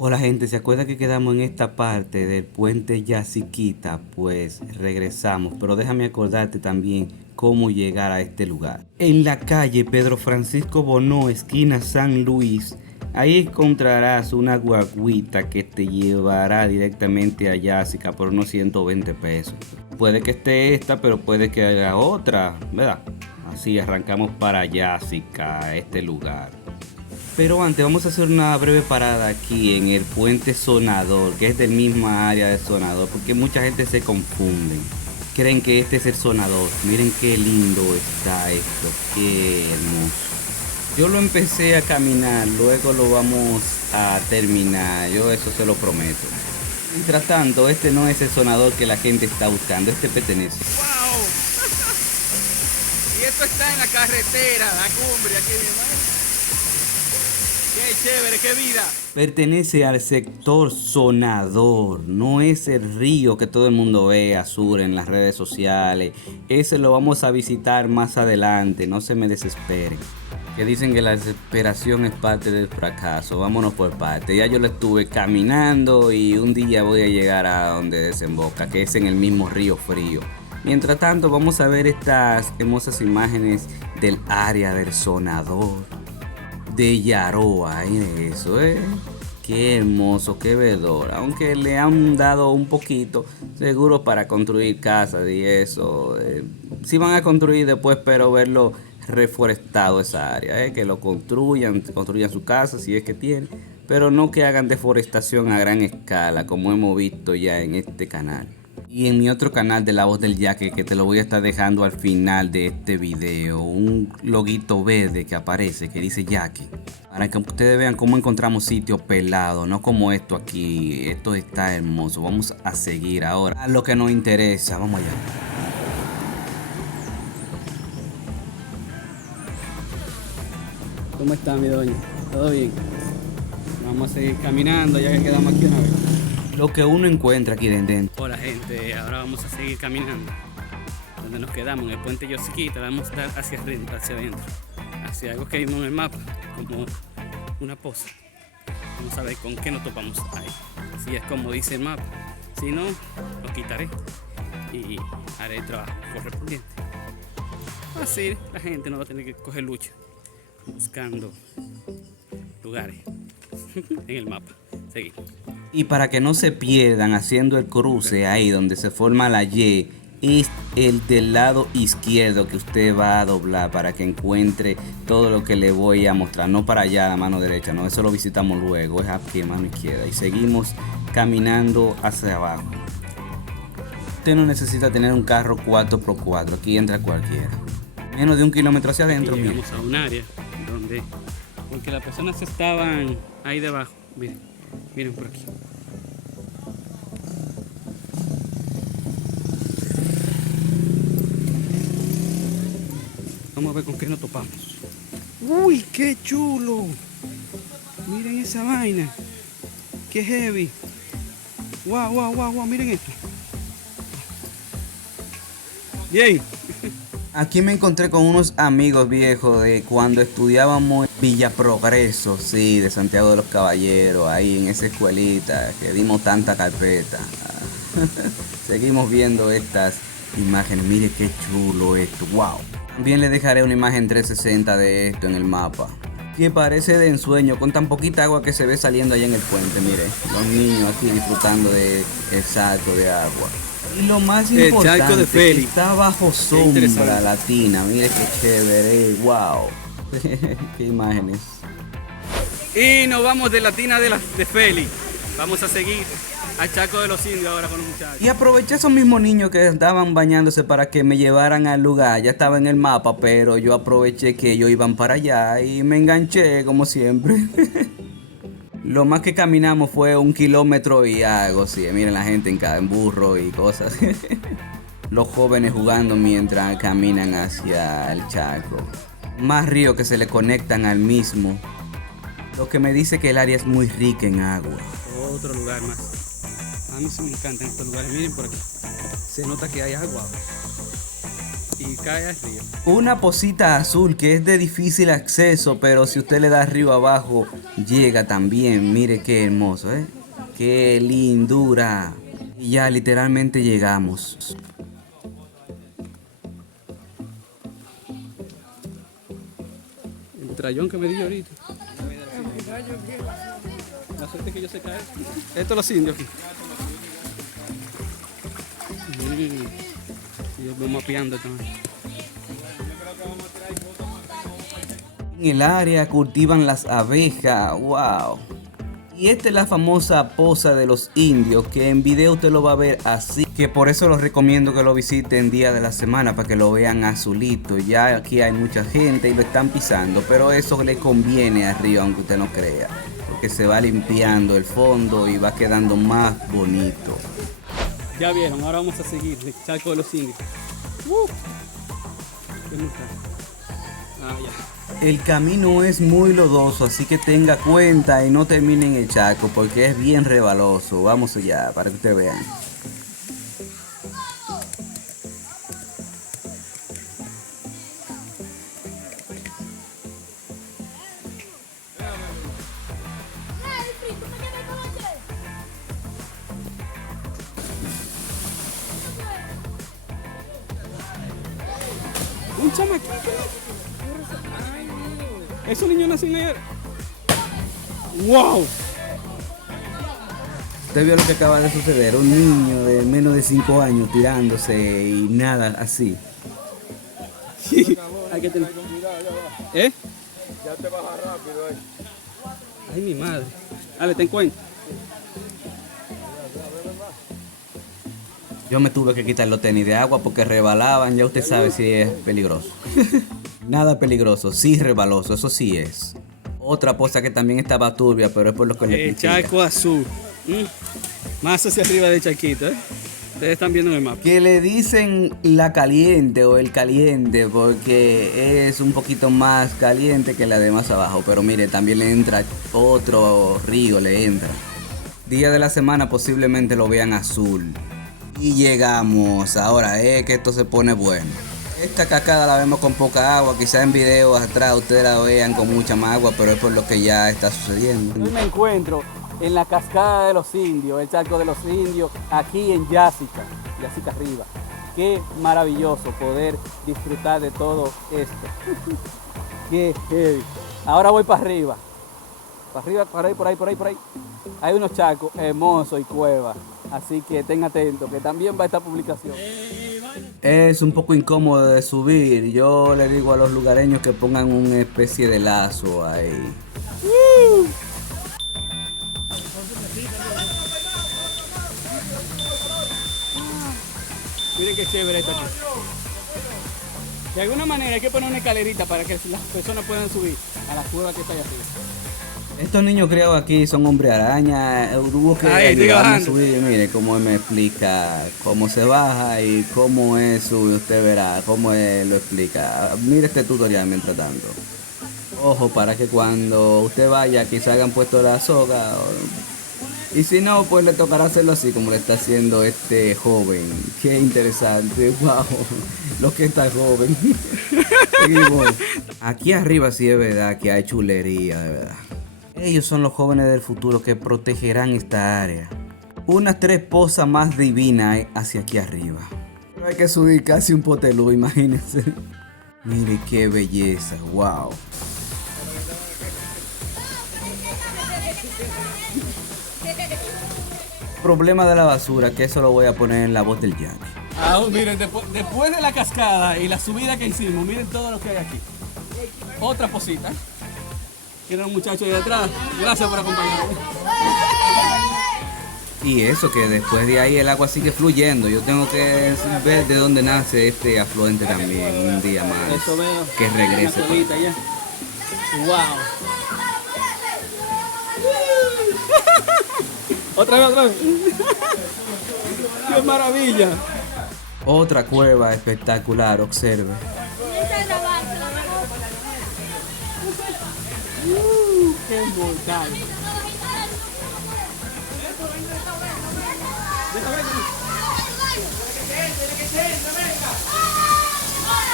Hola gente, ¿se acuerda que quedamos en esta parte del puente Yacyquita? Pues regresamos, pero déjame acordarte también cómo llegar a este lugar. En la calle Pedro Francisco Bonó, esquina San Luis, ahí encontrarás una guaguita que te llevará directamente a Yásica por unos 120 pesos. Puede que esté esta, pero puede que haya otra, ¿verdad? Así arrancamos para Yásica, este lugar. Pero antes vamos a hacer una breve parada aquí en el puente Sonador, que es del misma área de Sonador, porque mucha gente se confunde. Creen que este es el Sonador. Miren qué lindo está esto, qué hermoso. Yo lo empecé a caminar, luego lo vamos a terminar, yo eso se lo prometo. Mientras tanto, este no es el Sonador que la gente está buscando, este pertenece. ¡Wow! Y esto está en la carretera, la cumbre, aquí mi hermano. ¡Qué chévere, qué vida! Pertenece al sector Sonador, no es el río que todo el mundo ve azul en las redes sociales. Ese lo vamos a visitar más adelante, no se me desesperen. Que dicen que la desesperación es parte del fracaso, vámonos por parte. Ya yo lo estuve caminando y un día voy a llegar a donde desemboca, que es en el mismo río frío. Mientras tanto vamos a ver estas hermosas imágenes del área del Sonador de Yaroa, miren eso, qué hermoso, qué vedor. Aunque le han dado un poquito, seguro para construir casas y eso. Sí van a construir después, pero verlo reforestado esa área, que lo construyan su casa si es que tienen, pero no que hagan deforestación a gran escala, como hemos visto ya en este canal. Y en mi otro canal de La Voz del Yaque, que te lo voy a estar dejando al final de este video, un loguito verde que aparece que dice Yaque, para que ustedes vean cómo encontramos sitios pelados, no como esto aquí. Esto está hermoso. Vamos a seguir ahora a lo que nos interesa. Vamos allá. ¿Cómo está mi doña? ¿Todo bien? Vamos a seguir caminando ya que quedamos aquí una vez. Lo que uno encuentra aquí dentro. Hola gente, ahora vamos a seguir caminando. Donde nos quedamos, en el puente Yacyquita, vamos a dar hacia adentro, hacia algo que vimos en el mapa, como una poza. Vamos a ver con qué nos topamos ahí. Si es como dice el mapa, si no, lo quitaré y haré el trabajo correspondiente. Así la gente no va a tener que coger lucha buscando lugares en el mapa. Seguimos. Y para que no se pierdan haciendo el cruce ahí donde se forma la Y, es el del lado izquierdo que usted va a doblar para que encuentre todo lo que le voy a mostrar. No para allá, a la mano derecha, no, eso lo visitamos luego, es aquí a mano izquierda. Y seguimos caminando hacia abajo. Usted no necesita tener un carro 4x4, aquí entra cualquiera. Menos de 1 kilómetro hacia adentro. Y llegamos a un área donde, porque las personas estaban ahí debajo, miren por aquí. Vamos a ver con qué nos topamos. ¡Uy, qué chulo! Miren esa vaina. ¡Qué heavy! ¡Wow, wow, wow, wow! Miren esto. Bien. Aquí me encontré con unos amigos viejos de cuando estudiábamos en Villa Progreso, sí, de Santiago de los Caballeros, ahí en esa escuelita que dimos tanta carpeta. Seguimos viendo estas imágenes, mire qué chulo esto, wow. También les dejaré una imagen 360 de esto en el mapa, que parece de ensueño con tan poquita agua que se ve saliendo allá en el puente. Mire, los niños aquí disfrutando del salto de agua. Y lo más importante, charco de Feli. está bajo sombra latina. Mire qué chévere, wow. Qué imágenes. Y nos vamos de la tina de Feli. Vamos a seguir al Charco de los Indios ahora con los muchachos. Y aproveché esos mismos niños que estaban bañándose para que me llevaran al lugar. Ya estaba en el mapa, pero yo aproveché que ellos iban para allá y me enganché como siempre. Lo más que caminamos fue 1 kilómetro y algo, sí. Miren la gente en burro y cosas. Los jóvenes jugando mientras caminan hacia el charco. Más ríos que se le conectan al mismo. Lo que me dice que el área es muy rica en agua. Otro lugar más. A mí sí me encantan estos lugares. Miren por aquí. Se nota que hay agua. y cae al río. Una posita azul que es de difícil acceso, pero si usted le da arriba abajo, llega también. Mire qué hermoso, ¿eh? Qué lindura. Y ya literalmente llegamos. El trayón que me dio ahorita. La suerte que yo se cae. Esto es los indios aquí. Y yo voy mapeando también. En el área cultivan las abejas, wow. Y esta es la famosa poza de los indios, que en video usted lo va a ver así. Que por eso los recomiendo que lo visiten día de la semana, para que lo vean azulito. Ya aquí hay mucha gente y lo están pisando, pero eso le conviene arriba, aunque usted no crea. Porque se va limpiando el fondo y va quedando más bonito. Ya vieron, ahora vamos a seguir el charco de los indios. ¿Dónde está? Ah, ya. El camino es muy lodoso, así que tenga cuenta y no termine en el charco porque es bien rebaloso. Vamos allá para que ustedes vean. Un chamaquito. Esos niños nacen ayer. ¡Wow! Usted vio lo que acaba de suceder, un niño de menos de 5 años tirándose y nada así. Hay que tener. ¿Eh? Ya te baja rápido ahí. Ay, mi madre. Dale, ten cuenta. Yo me tuve que quitar los tenis de agua porque rebalaban, ya usted sabe si es peligroso. Nada peligroso, sí rebaloso, eso sí es. Otra poza que también estaba turbia, pero es por lo que le El expliqué. charco azul. Más hacia arriba del charquito, ¿eh? Ustedes están viendo en el mapa. Que le dicen la caliente o el caliente porque es un poquito más caliente que la de más abajo. Pero mire, también le entra otro río, le entra. Día de la semana posiblemente lo vean azul. Y llegamos, ahora es que esto se pone bueno. Esta cascada la vemos con poca agua, quizá en videos atrás ustedes la vean con mucha más agua, pero es por lo que ya está sucediendo. Hoy me encuentro en la cascada de los indios, el charco de los indios, aquí en Yásica arriba. Qué maravilloso poder disfrutar de todo esto. Qué heavy. Ahora voy para arriba. Para arriba, por ahí. Hay unos charcos hermosos y cuevas. Así que estén atentos, que también va esta publicación. Es un poco incómodo de subir. Yo le digo a los lugareños que pongan una especie de lazo ahí. Miren qué chévere esto aquí. De alguna manera hay que poner una escalerita para que las personas puedan subir a la cueva que está ahí arriba. Estos niños criados aquí son hombre araña. Hubo que ayudarme a subir. Mire cómo él me explica cómo se baja y cómo es subir. Usted verá cómo él lo explica. Mire este tutorial mientras tanto. Ojo, para que cuando usted vaya quizá hayan puesto la soga. Y si no, pues le tocará hacerlo así como le está haciendo este joven. Qué interesante. Wow, lo que está joven. Seguimos. Aquí arriba sí es verdad que hay chulería, de verdad. Ellos son los jóvenes del futuro que protegerán esta área. Unas 3 pozas más divinas hay hacia aquí arriba. Pero hay que subir casi un potelú, imagínense. Mire qué belleza, wow. Problema de la basura, que eso lo voy a poner en la voz del Yankee. Miren, después de la cascada y la subida que hicimos, miren todo lo que hay aquí. Otra posita. Quiero un muchacho ahí atrás. Gracias por acompañarme. Y eso, que después de ahí el agua sigue fluyendo. Yo tengo que ver de dónde nace este afluente también un día más. Eso veo. Que regrese. Ya. Wow. Otra vez. ¡Qué maravilla! Otra cueva espectacular, observe. ¡Qué mortal!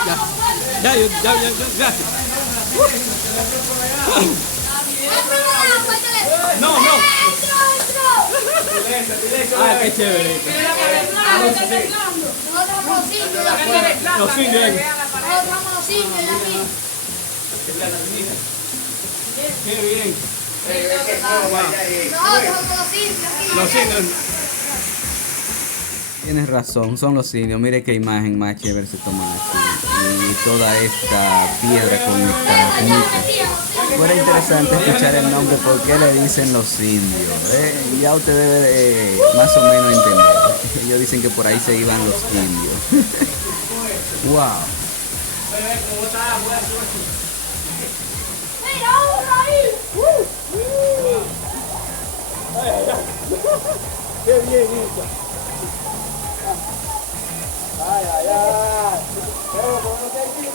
gracias. No. Ah, qué chévere. Los indios. Qué bien. Los indios. Tienes razón, son los indios. Mire qué imagen más chévere se toman aquí. Y toda esta piedra conectada. Fuera interesante escuchar el nombre, por qué le dicen los indios. Ya usted debe más o menos entender. Ellos dicen que por ahí se iban los indios. Wow. Qué bien hecho. Ay. Pero como no te hay que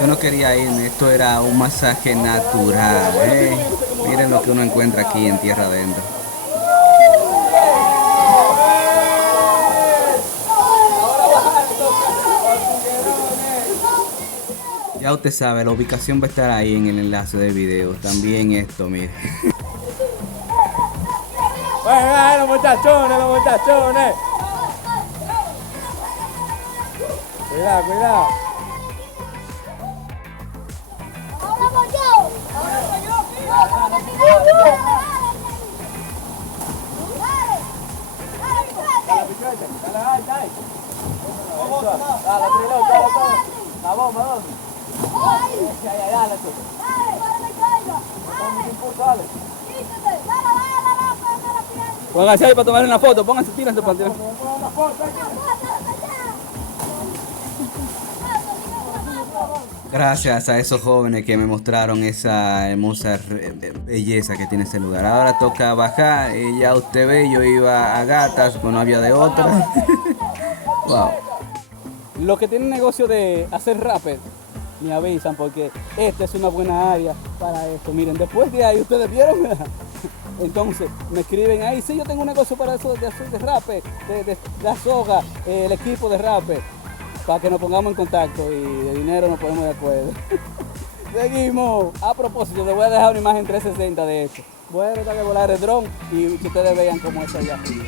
Yo no quería irme, esto era un masaje natural. Miren lo que uno encuentra aquí en tierra adentro. Ya usted sabe, la ubicación va a estar ahí en el enlace del video. También esto, mire. Bueno, los muchachones. Cuidado. Pónganse ahí para tomar una foto, tírense para tirar. Gracias a esos jóvenes que me mostraron esa hermosa belleza que tiene este lugar. Ahora toca bajar y ya usted ve, yo iba a gatas, pues no había de otra. Wow. Los que tienen negocio de hacer rappel, me avisan porque esta es una buena área para esto. Miren, después de ahí, ustedes vieron. Entonces me escriben ahí, sí, yo tengo un negocio para eso de hacer de rappel, de la soga, el equipo de rappel, para que nos pongamos en contacto y de dinero nos ponemos de acuerdo. Seguimos. A propósito, les voy a dejar una imagen 360 de esto. Voy a tratar de volar el dron y que ustedes vean cómo es allá arriba.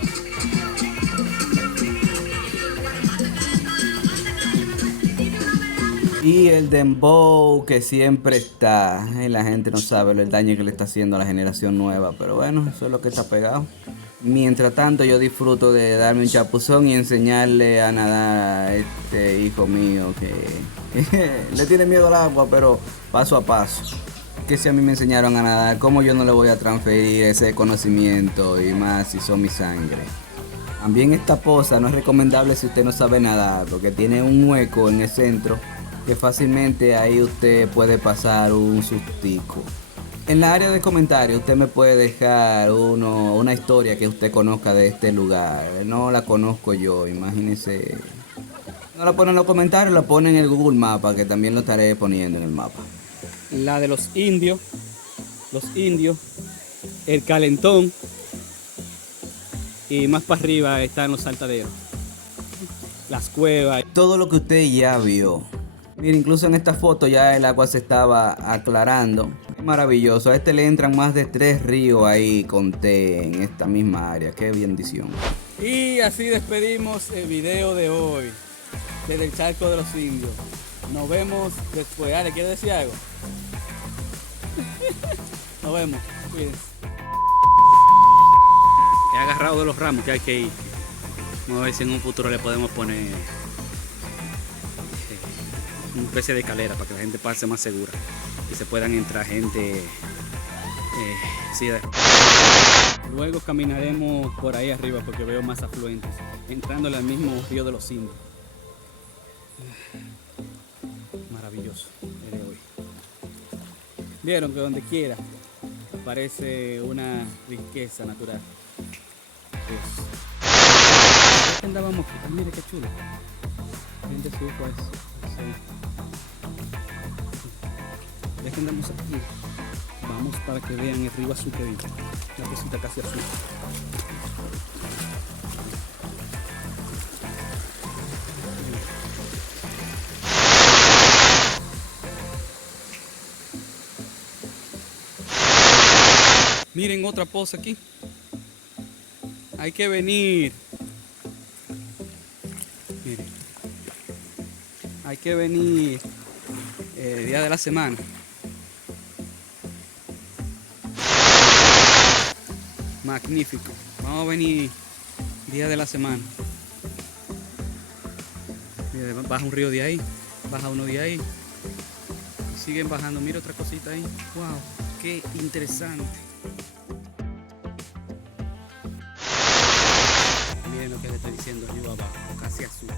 Y el dembow que siempre está. Y la gente no sabe el daño que le está haciendo a la generación nueva. Pero bueno, eso es lo que está pegado. Mientras tanto yo disfruto de darme un chapuzón y enseñarle a nadar a este hijo mío que le tiene miedo al agua, pero paso a paso. Que si a mí me enseñaron a nadar, ¿cómo yo no le voy a transferir ese conocimiento? Y más si son mi sangre. También esta poza no es recomendable si usted no sabe nadar, porque tiene un hueco en el centro que fácilmente ahí usted puede pasar un sustico. En la área de comentarios usted me puede dejar una historia que usted conozca de este lugar. No la conozco yo, imagínese. No la pone en los comentarios, la pone en el Google Mapa, que también lo estaré poniendo en el mapa. La de los indios, el calentón y más para arriba están los saltaderos, las cuevas. Todo lo que usted ya vio. Mira, incluso en esta foto ya el agua se estaba aclarando. Es maravilloso. A este le entran más de 3 ríos ahí con té en esta misma área. Qué bendición. Y así despedimos el video de hoy desde el charco de los indios. Nos vemos después. ¿Le quiere decir algo? Nos vemos. Cuídense. He agarrado de los ramos que hay que ir. Vamos a ver si en un futuro le podemos poner una especie de escalera para que la gente pase más segura y se puedan entrar gente. Luego caminaremos por ahí arriba porque veo más afluentes, entrándole al mismo río de los indios. Maravilloso el de hoy. Vieron que donde quiera parece una riqueza natural. Pues, andábamos, mire qué chulo. Gente supo eso. Ya que andamos aquí, vamos para que vean el río azul que vive. Una cosita casi azul. Miren otra poza aquí. Hay que venir. Miren. Hay que venir. Día de la semana. Magnífico. Vamos a venir día de la semana. Miren, baja un río de ahí. Baja uno de ahí. Y siguen bajando. Mira otra cosita ahí. Wow, qué interesante. Miren lo que le estoy diciendo, río abajo, casi azul.